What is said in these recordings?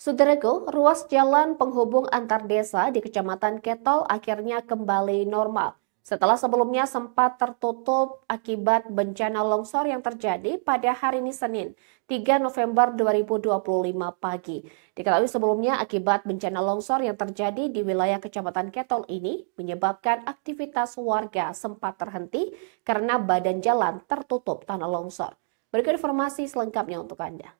Saudaraku, ruas jalan penghubung antar desa di Kecamatan Ketol akhirnya kembali normal. Setelah sebelumnya sempat tertutup akibat bencana longsor yang terjadi pada hari ini Senin, 3 November 2025 pagi. Diketahui sebelumnya akibat bencana longsor yang terjadi di wilayah Kecamatan Ketol ini menyebabkan aktivitas warga sempat terhenti karena badan jalan tertutup tanah longsor. Berikut informasi selengkapnya untuk Anda.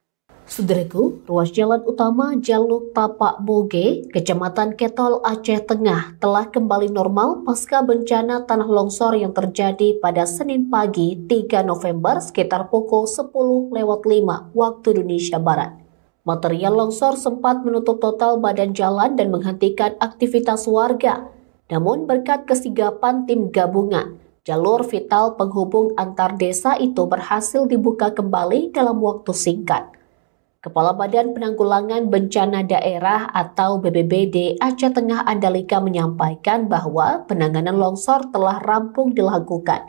Saudaraku, ruas jalan utama Jaluk Tapak Boge, Kecamatan Ketol, Aceh Tengah telah kembali normal pasca bencana tanah longsor yang terjadi pada Senin pagi 3 November sekitar pukul 10:05 waktu Indonesia Barat. Material longsor sempat menutup total badan jalan dan menghentikan aktivitas warga. Namun berkat kesigapan tim gabungan, jalur vital penghubung antar desa itu berhasil dibuka kembali dalam waktu singkat. Kepala Badan Penanggulangan Bencana Daerah atau BPBD Aceh Tengah Andalika menyampaikan bahwa penanganan longsor telah rampung dilakukan.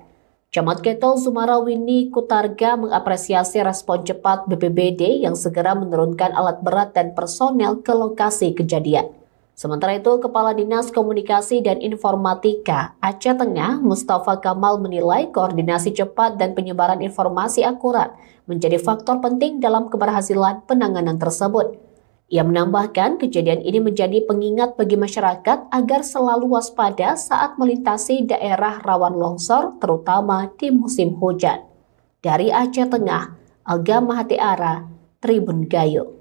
Camat Ketol Zumarawini Kutarga mengapresiasi respon cepat BPBD yang segera menurunkan alat berat dan personel ke lokasi kejadian. Sementara itu, Kepala Dinas Komunikasi dan Informatika Aceh Tengah, Mustafa Kamal menilai koordinasi cepat dan penyebaran informasi akurat menjadi faktor penting dalam keberhasilan penanganan tersebut. Ia menambahkan kejadian ini menjadi pengingat bagi masyarakat agar selalu waspada saat melintasi daerah rawan longsor, terutama di musim hujan. Dari Aceh Tengah, Alga Mahatiara, Tribun Gayo.